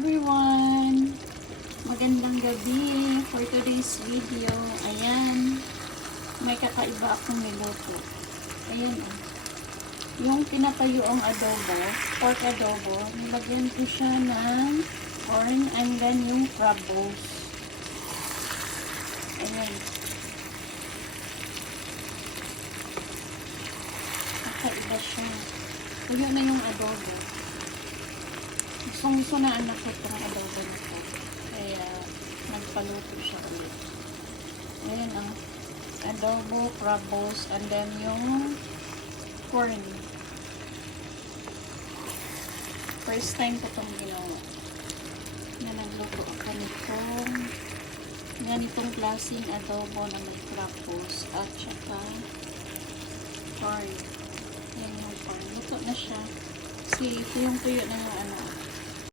everyone! Magandang gabi for today's video. Ayan, may kakaiba akong niluto. Ayan yung tinatayuang adobo, pork adobo, nilagyan ko siya ng corn and then yung crab balls. Ayan. Kakaiba siya. Tuyo na yung adobo. Gusto na anak ko itong adobo na ito. Kaya nagpaluto siya ulit. Ayan ang adobo, crab balls, and then yung corn. First time ko itong ginawa. Na nagluto ako nitong ganitong klaseng adobo na may crab balls at saka corn. Ayan yung corn. Luto na siya. Kasi tuyong-tuyo na yung ano.